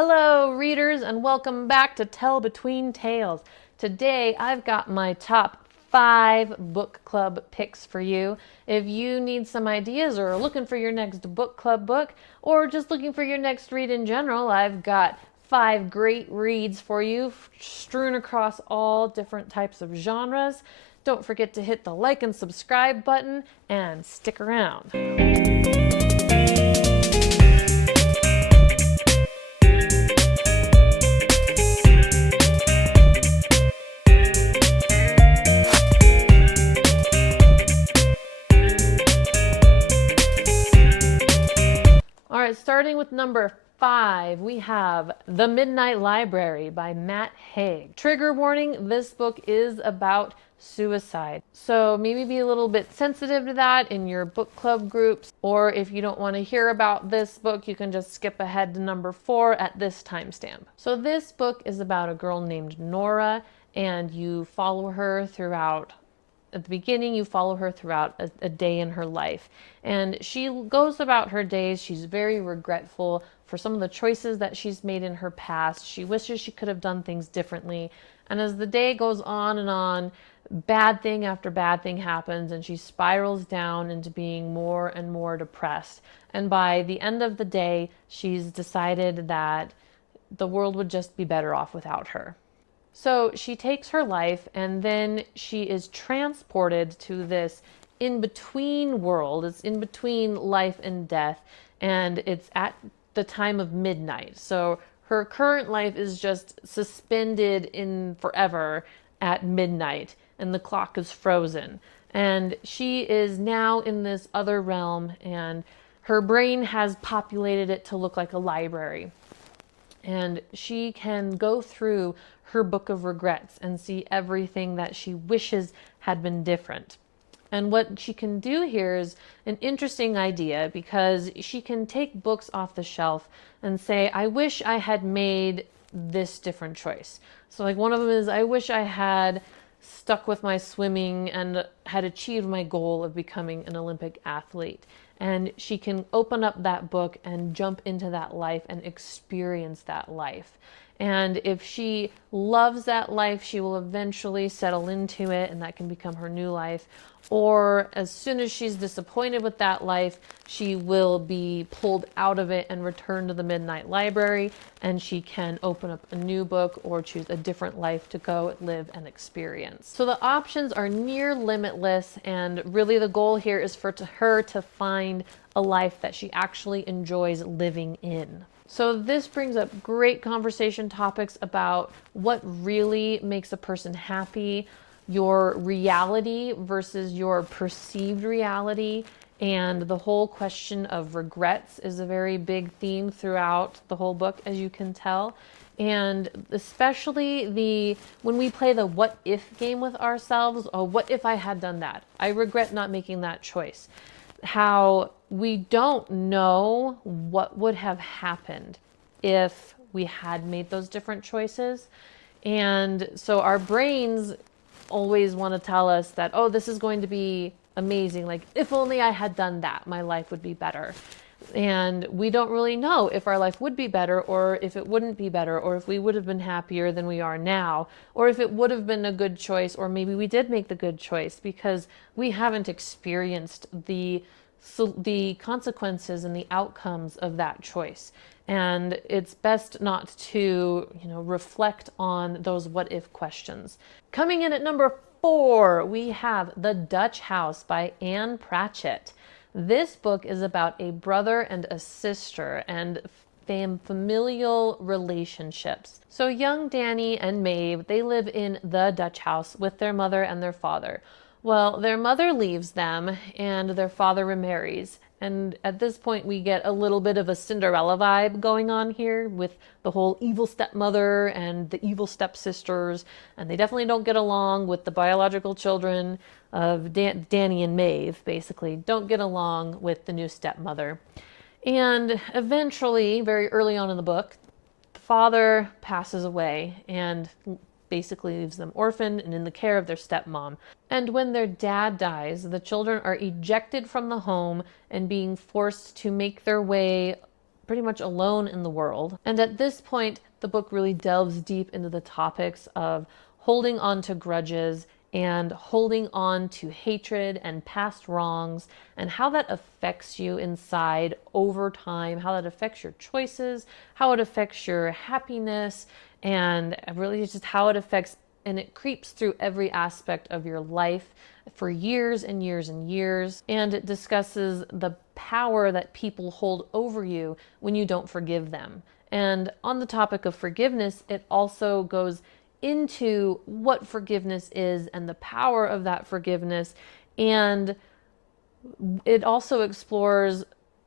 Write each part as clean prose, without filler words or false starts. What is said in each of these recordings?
Hello, readers, and welcome back to Tell Between Tales. Today, I've got my top 5 book club picks for you. If you need some ideas or are looking for your next book club book, or just looking for your next read in general, I've got 5 great reads for you, strewn across all different types of genres. Don't forget to hit the like and subscribe button, and stick around. All right, starting with number 5, we have The Midnight Library by Matt Haig. Trigger warning, this book is about suicide. So maybe be a little bit sensitive to that in your book club groups, or if you don't want to hear about this book, you can just skip ahead to number 4 at this timestamp. So this book is about a girl named Nora, and you follow her throughout. At the beginning, you follow her throughout a day in her life. And she goes about her days. She's very regretful for some of the choices that she's made in her past. She wishes she could have done things differently. And as the day goes on, bad thing after bad thing happens, and she spirals down into being more and more depressed. And by the end of the day, she's decided that the world would just be better off without her. So she takes her life, and then she is transported to this in-between world. It's in between life and death, and it's at the time of midnight. So her current life is just suspended in forever at midnight, and the clock is frozen. And she is now in this other realm, and her brain has populated it to look like a library. And she can go through her book of regrets and see everything that she wishes had been different. And what she can do here is an interesting idea, because she can take books off the shelf and say, I wish I had made this different choice. So like one of them is, I wish I had stuck with my swimming and had achieved my goal of becoming an Olympic athlete. And she can open up that book and jump into that life and experience that life. And if she loves that life, she will eventually settle into it, and that can become her new life. Or as soon as she's disappointed with that life, she will be pulled out of it and return to the Midnight Library, and she can open up a new book or choose a different life to go live and experience. So the options are near limitless, and really the goal here is for her to find a life that she actually enjoys living in. So this brings up great conversation topics about what really makes a person happy, your reality versus your perceived reality, and the whole question of regrets is a very big theme throughout the whole book, as you can tell. And especially when we play the what if game with ourselves, or what if I had done that? I regret not making that choice. How we don't know what would have happened if we had made those different choices. And so our brains always want to tell us that, oh, this is going to be amazing. Like, if only I had done that, my life would be better. And we don't really know if our life would be better, or if it wouldn't be better, or if we would have been happier than we are now, or if it would have been a good choice, or maybe we did make the good choice, because we haven't experienced the consequences and the outcomes of that choice. And it's best not to, reflect on those what if questions. Coming in at number 4, we have The Dutch House by Anne Pratchett. This book is about a brother and a sister and familial relationships. So young Danny and Maeve, they live in the Dutch house with their mother and their father. Well, their mother leaves them and their father remarries. And at this point, we get a little bit of a Cinderella vibe going on here with the whole evil stepmother and the evil stepsisters. And they definitely don't get along with the biological children of Danny and Maeve, basically. Don't get along with the new stepmother. And eventually, very early on in the book, the father passes away and basically leaves them orphaned and in the care of their stepmom. And when their dad dies, the children are ejected from the home and being forced to make their way pretty much alone in the world. And at this point, the book really delves deep into the topics of holding on to grudges and holding on to hatred and past wrongs, and how that affects you inside over time, how that affects your choices, how it affects your happiness, and really just how it affects, and it creeps through every aspect of your life for years and years and years. And it discusses the power that people hold over you when you don't forgive them. And on the topic of forgiveness, it also goes into what forgiveness is and the power of that forgiveness. And it also explores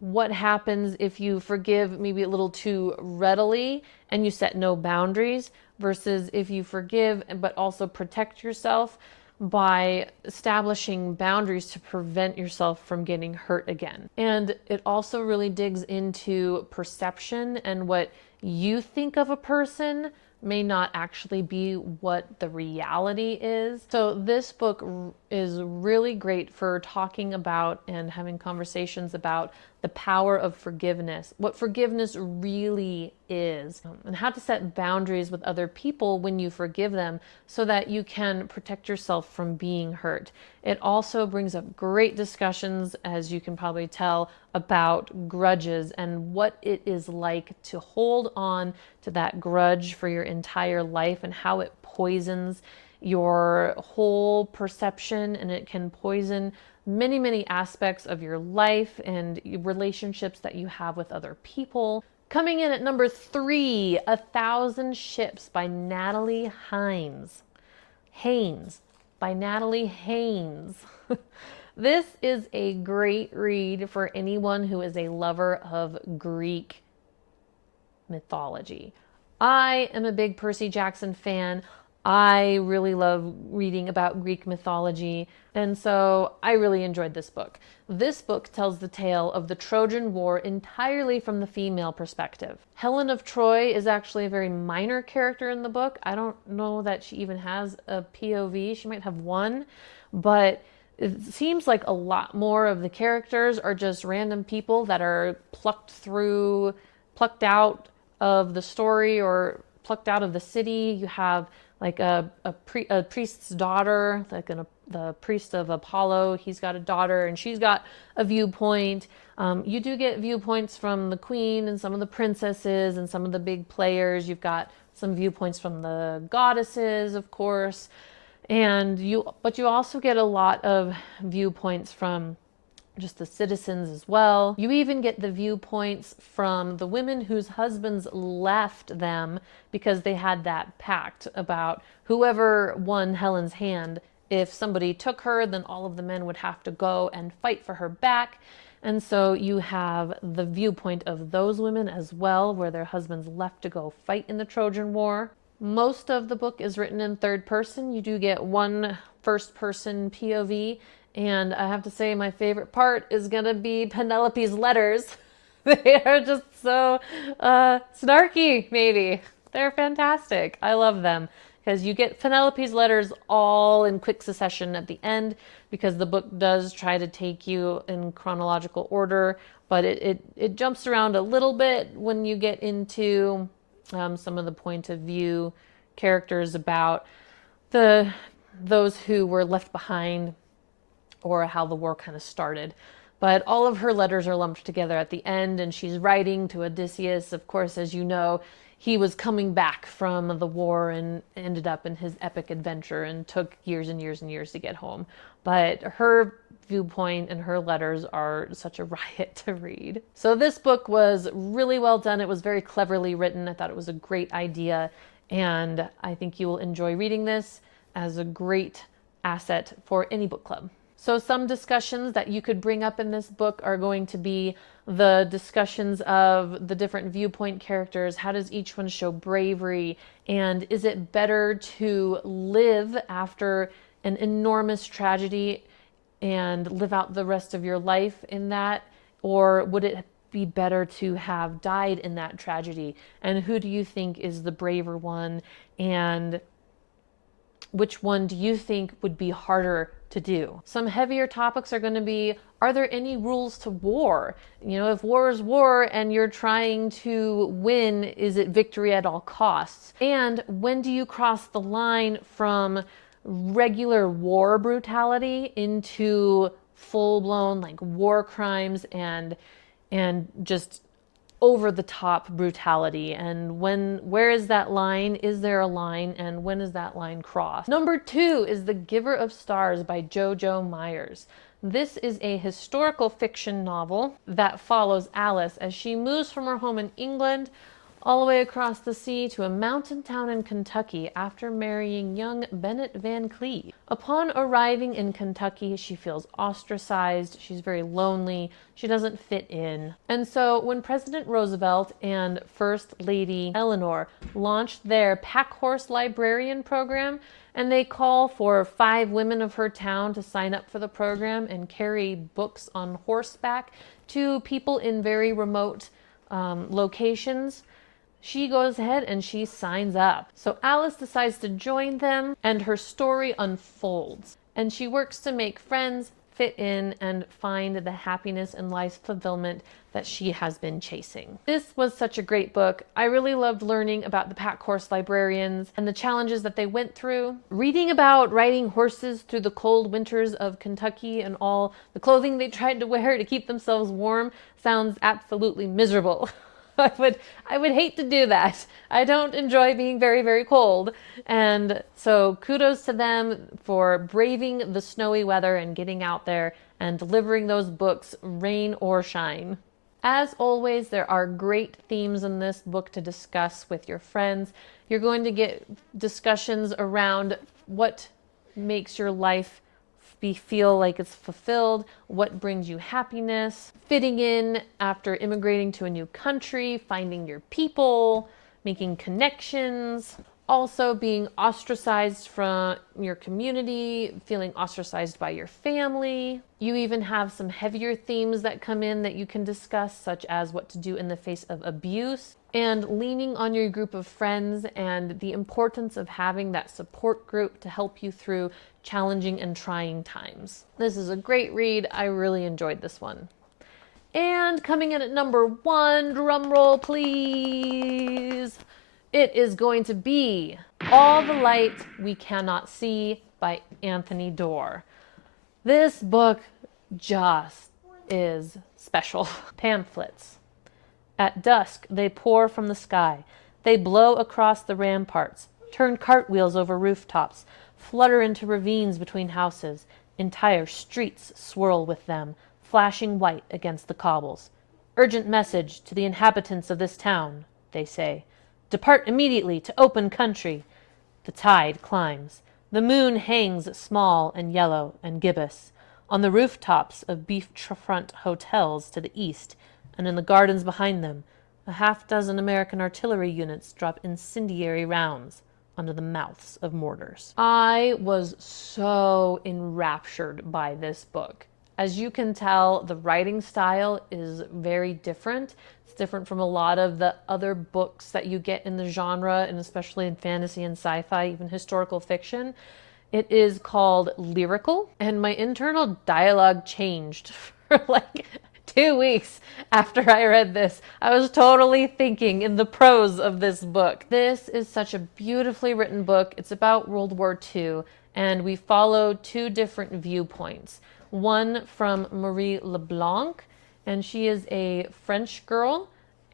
what happens if you forgive maybe a little too readily and you set no boundaries, versus if you forgive but also protect yourself by establishing boundaries to prevent yourself from getting hurt again. And it also really digs into perception, and what you think of a person may not actually be what the reality is. So this book is really great for talking about and having conversations about the power of forgiveness, what forgiveness really is, and how to set boundaries with other people when you forgive them so that you can protect yourself from being hurt. It also brings up great discussions, as you can probably tell, about grudges and what it is like to hold on to that grudge for your entire life, and how it poisons your whole perception, and it can poison many, many aspects of your life and relationships that you have with other people. Coming in at number 3, 1,000 Ships by Natalie Haynes. By Natalie Haynes. This is a great read for anyone who is a lover of Greek mythology. I am a big Percy Jackson fan. I really love reading about Greek mythology, and so I really enjoyed this book. This book tells the tale of the Trojan War entirely from the female perspective. Helen of Troy is actually a very minor character in the book. I don't know that she even has a POV. She might have one, but it seems like a lot more of the characters are just random people that are plucked out of the story or plucked out of the city. You have like a priest's daughter, like the priest of Apollo. He's got a daughter and she's got a viewpoint. You do get viewpoints from the queen and some of the princesses and some of the big players. You've got some viewpoints from the goddesses, of course. But you also get a lot of viewpoints from just the citizens as well. You even get the viewpoints from the women whose husbands left them because they had that pact about whoever won Helen's hand. If somebody took her, then all of the men would have to go and fight for her back. And so you have the viewpoint of those women as well, where their husbands left to go fight in the Trojan War. Most of the book is written in third person. You do get one first person POV. And I have to say, my favorite part is going to be Penelope's letters. They are just so snarky, maybe. They're fantastic. I love them because you get Penelope's letters all in quick succession at the end, because the book does try to take you in chronological order, but it jumps around a little bit when you get into some of the point of view characters about those who were left behind, or how the war kind of started. But all of her letters are lumped together at the end, and she's writing to Odysseus. Of course, as you know, he was coming back from the war and ended up in his epic adventure and took years and years and years to get home. But her viewpoint and her letters are such a riot to read. So this book was really well done. It was very cleverly written. I thought it was a great idea, and I think you will enjoy reading this as a great asset for any book club. So some discussions that you could bring up in this book are going to be the discussions of the different viewpoint characters. How does each one show bravery? And is it better to live after an enormous tragedy and live out the rest of your life in that? Or would it be better to have died in that tragedy? And who do you think is the braver one? And which one do you think would be harder to do? Some heavier topics are going to be, are there any rules to war? You know, if war is war and you're trying to win, is it victory at all costs? And when do you cross the line from regular war brutality into full-blown like war crimes and just over the top brutality, and where is that line? Is there a line, and when is that line crossed? Number 2 is The Giver of Stars by Jojo Myers. This is a historical fiction novel that follows Alice as she moves from her home in England all the way across the sea to a mountain town in Kentucky after marrying young Bennett Van Cleve. Upon arriving in Kentucky, she feels ostracized, she's very lonely, she doesn't fit in. And so when President Roosevelt and First Lady Eleanor launched their Pack Horse Librarian program, and they call for 5 women of her town to sign up for the program and carry books on horseback to people in very remote locations, she goes ahead and she signs up. So Alice decides to join them, and her story unfolds. And she works to make friends, fit in, and find the happiness and life fulfillment that she has been chasing. This was such a great book. I really loved learning about the Pack Horse Librarians and the challenges that they went through. Reading about riding horses through the cold winters of Kentucky and all the clothing they tried to wear to keep themselves warm sounds absolutely miserable. I would hate to do that. I don't enjoy being very, very cold. And so kudos to them for braving the snowy weather and getting out there and delivering those books, rain or shine. As always, there are great themes in this book to discuss with your friends. You're going to get discussions around what makes your life feel like it's fulfilled, what brings you happiness, fitting in after immigrating to a new country, finding your people, making connections, also being ostracized from your community, feeling ostracized by your family. You even have some heavier themes that come in that you can discuss, such as what to do in the face of abuse, and leaning on your group of friends and the importance of having that support group to help you through challenging and trying times. This is a great read. I really enjoyed this one. And coming in at number 1, drum roll please, it is going to be All the Light We Cannot See by Anthony Doerr. This book just is special. Pamphlets. At dusk, they pour from the sky. They blow across the ramparts, turn cartwheels over rooftops, flutter into ravines between houses. Entire streets swirl with them, flashing white against the cobbles. Urgent message to the inhabitants of this town, they say. Depart immediately to open country. The tide climbs. The moon hangs small and yellow and gibbous on the rooftops of beachfront hotels to the east, and in the gardens behind them, a half-dozen American artillery units drop incendiary rounds onto the mouths of mortars. I was so enraptured by this book. As you can tell, the writing style is very different. It's different from a lot of the other books that you get in the genre, and especially in fantasy and sci-fi, even historical fiction. It is called lyrical, and my internal dialogue changed for like 2 weeks after I read this. I was totally thinking in the prose of this book. This is such a beautifully written book. It's about World War II, and we follow 2 different viewpoints. One from Marie Leblanc, and she is a French girl,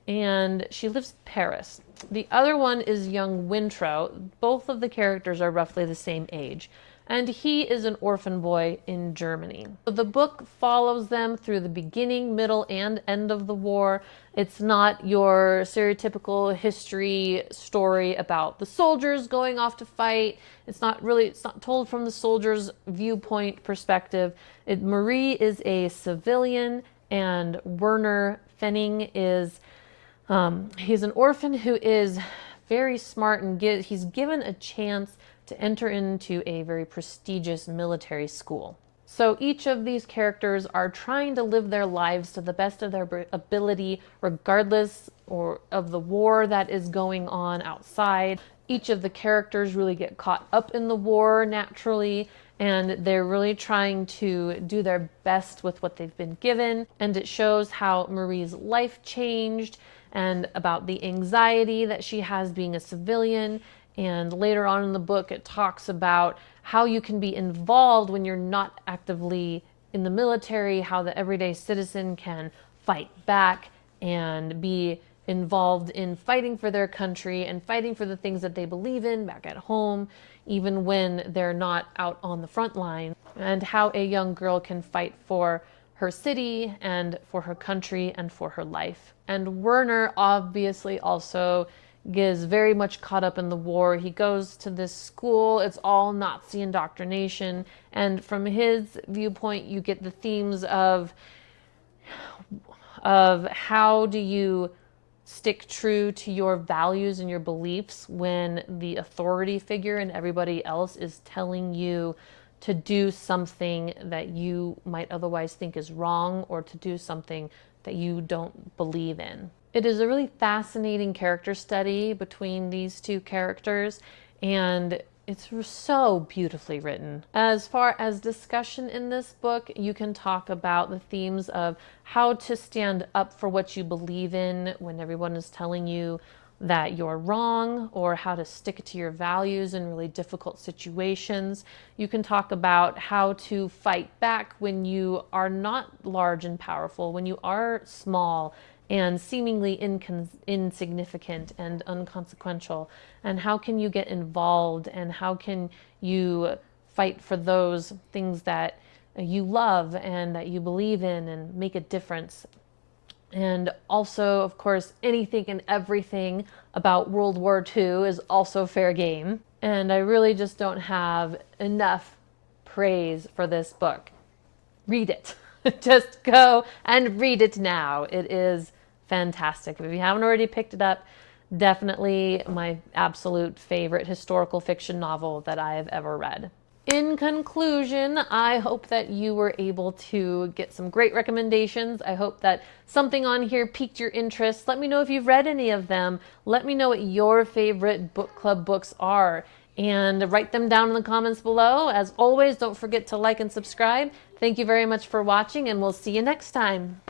and she lives in Paris. The other one is young Wintrow. Both of the characters are roughly the same age, and he is an orphan boy in Germany. So the book follows them through the beginning, middle, and end of the war. It's not your stereotypical history story about the soldiers going off to fight. It's not told from the soldiers' viewpoint perspective. Marie is a civilian, and Werner Fenning is he's an orphan who is very smart, and he's given a chance to enter into a very prestigious military school. So each of these characters are trying to live their lives to the best of their ability, regardless or of the war that is going on outside. Each of the characters really get caught up in the war naturally, and they're really trying to do their best with what they've been given. And it shows how Marie's life changed and about the anxiety that she has being a civilian. And later on in the book, it talks about how you can be involved when you're not actively in the military, how the everyday citizen can fight back and be involved in fighting for their country and fighting for the things that they believe in back at home, even when they're not out on the front line, and how a young girl can fight for her city and for her country and for her life. And Werner obviously also is very much caught up in the war. He goes to this school, it's all Nazi indoctrination, and from his viewpoint you get the themes of how do you stick true to your values and your beliefs when the authority figure and everybody else is telling you to do something that you might otherwise think is wrong, or to do something that you don't believe in. It is a really fascinating character study between these two characters, and it's so beautifully written. As far as discussion in this book, you can talk about the themes of how to stand up for what you believe in when everyone is telling you that you're wrong, or how to stick to your values in really difficult situations. You can talk about how to fight back when you are not large and powerful, when you are small and seemingly insignificant and inconsequential, and how can you get involved, and how can you fight for those things that you love and that you believe in and make a difference. And also, of course, anything and everything about World War II is also fair game. And I really just don't have enough praise for this book. Read it. Just go and read it now. It is fantastic. If you haven't already picked it up, definitely my absolute favorite historical fiction novel that I have ever read. In conclusion, I hope that you were able to get some great recommendations. I hope that something on here piqued your interest. Let me know if you've read any of them. Let me know what your favorite book club books are, and write them down in the comments below. As always, don't forget to like and subscribe. Thank you very much for watching, and we'll see you next time.